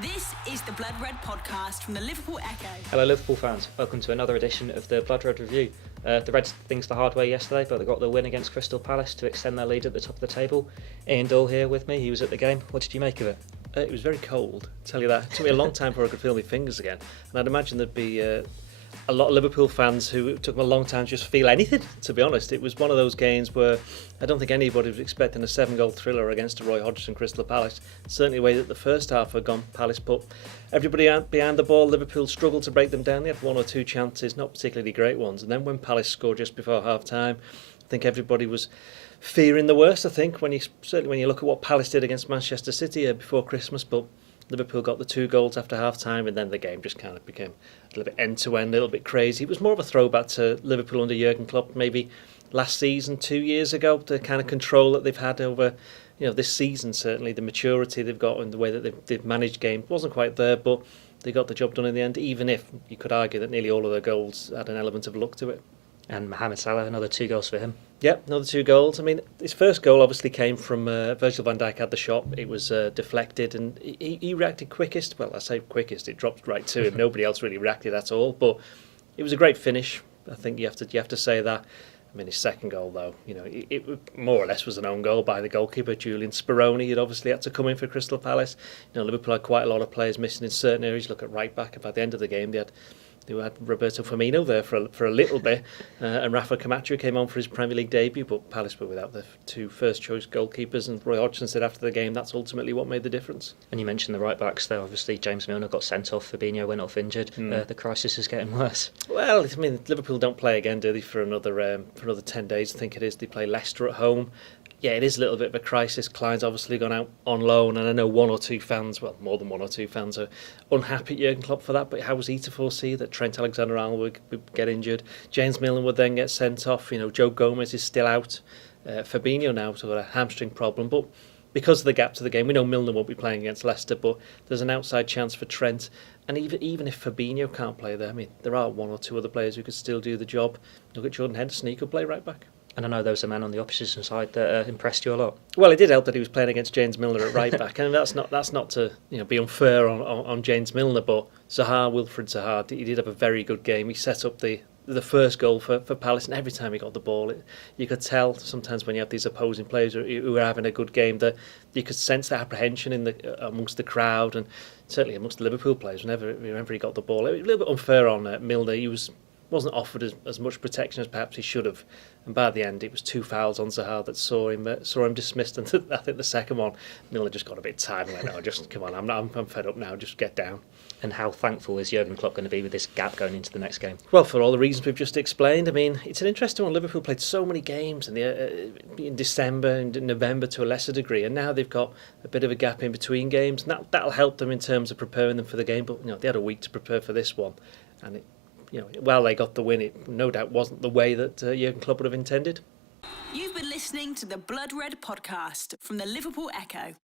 This is the Blood Red podcast from the Liverpool Echo. Hello Liverpool fans, welcome to another edition of the Blood Red Review. The Reds things the hard way yesterday, but they got the win against Crystal Palace to extend their lead at the top of the table. Ian Doyle here with me, he was at the game. What did you make of it? It was very cold, I'll tell you that. It took me a long time before I could feel my fingers again. And I'd imagine there'd be a lot of Liverpool fans who it took them a long time to just feel anything, to be honest. It was one of those games where I don't think anybody was expecting a 7-goal thriller against a Roy Hodgson Crystal Palace. Certainly the way that the first half had gone, Palace put everybody out behind the ball. Liverpool struggled to break them down. They had one or two chances, not particularly great ones. And then when Palace scored just before half-time, I think everybody was fearing the worst, I think, certainly when you look at what Palace did against Manchester City before Christmas. But Liverpool got the 2 goals after half-time, and then the game just kind of became a little bit end-to-end, a little bit crazy. It was more of a throwback to Liverpool under Jurgen Klopp, maybe last season, 2 years ago, the kind of control that they've had over, this season, certainly. The maturity they've got and the way that they've managed games wasn't quite there, but they got the job done in the end, even if you could argue that nearly all of their goals had an element of luck to it. And Mohamed Salah, another 2 goals for him. Yep, another 2 goals. I mean, his first goal obviously came from Virgil van Dijk had the shot. It was deflected, and he reacted quickest. Well, I say quickest. It dropped right to him. Nobody else really reacted at all. But it was a great finish. I think you have to say that. I mean, his second goal, though, it more or less was an own goal by the goalkeeper, Julian Speroni. He'd obviously had to come in for Crystal Palace. Liverpool had quite a lot of players missing in certain areas. Look at right back. By the end of the game, they had Roberto Firmino there for a little bit, and Rafa Camacho came on for his Premier League debut, but Palace were without the 2 first-choice goalkeepers, and Roy Hodgson said after the game that's ultimately what made the difference. And you mentioned the right-backs there. Obviously, James Milner got sent off, Fabinho went off injured. The crisis is getting worse. Well, I mean, Liverpool don't play again, do they, for another 10 days, I think it is. They play Leicester at home. Yeah, it is a little bit of a crisis. Klein's obviously gone out on loan, and I know one or two fans, well, more than one or two fans, are unhappy at Jurgen Klopp for that, but how was he to foresee that Trent Alexander-Arnold would get injured? James Milner would then get sent off. Joe Gomez is still out. Fabinho now has got a hamstring problem, but because of the gap to the game, we know Milner won't be playing against Leicester, but there's an outside chance for Trent. And even if Fabinho can't play there, I mean, there are one or two other players who could still do the job. Look at Jordan Henderson, he could play right back. And I know there was a man on the opposition side that impressed you a lot. Well, it did help that he was playing against James Milner at right back, and that's not to be unfair on James Milner, but Wilfried Zaha, he did have a very good game. He set up the first goal for Palace, and every time he got the ball, you could tell sometimes when you have these opposing players who are having a good game that you could sense the apprehension amongst the crowd, and certainly amongst the Liverpool players whenever he got the ball. It was a little bit unfair on Milner. He wasn't offered as much protection as perhaps he should have, and by the end it was 2 fouls on Zaha that saw him dismissed, and I think the second one Milner just got a bit tired and went, "No, just come on, I'm fed up now, just get down." And how thankful is Jurgen Klopp going to be with this gap going into the next game? Well, for all the reasons we've just explained. I mean, it's an interesting one. Liverpool played so many games in December and in November to a lesser degree, and now they've got a bit of a gap in between games, and that'll help them in terms of preparing them for the game. But they had a week to prepare for this one, and while they got the win, it no doubt wasn't the way that Jurgen Klopp would have intended. You've been listening to the Blood Red podcast from the Liverpool Echo.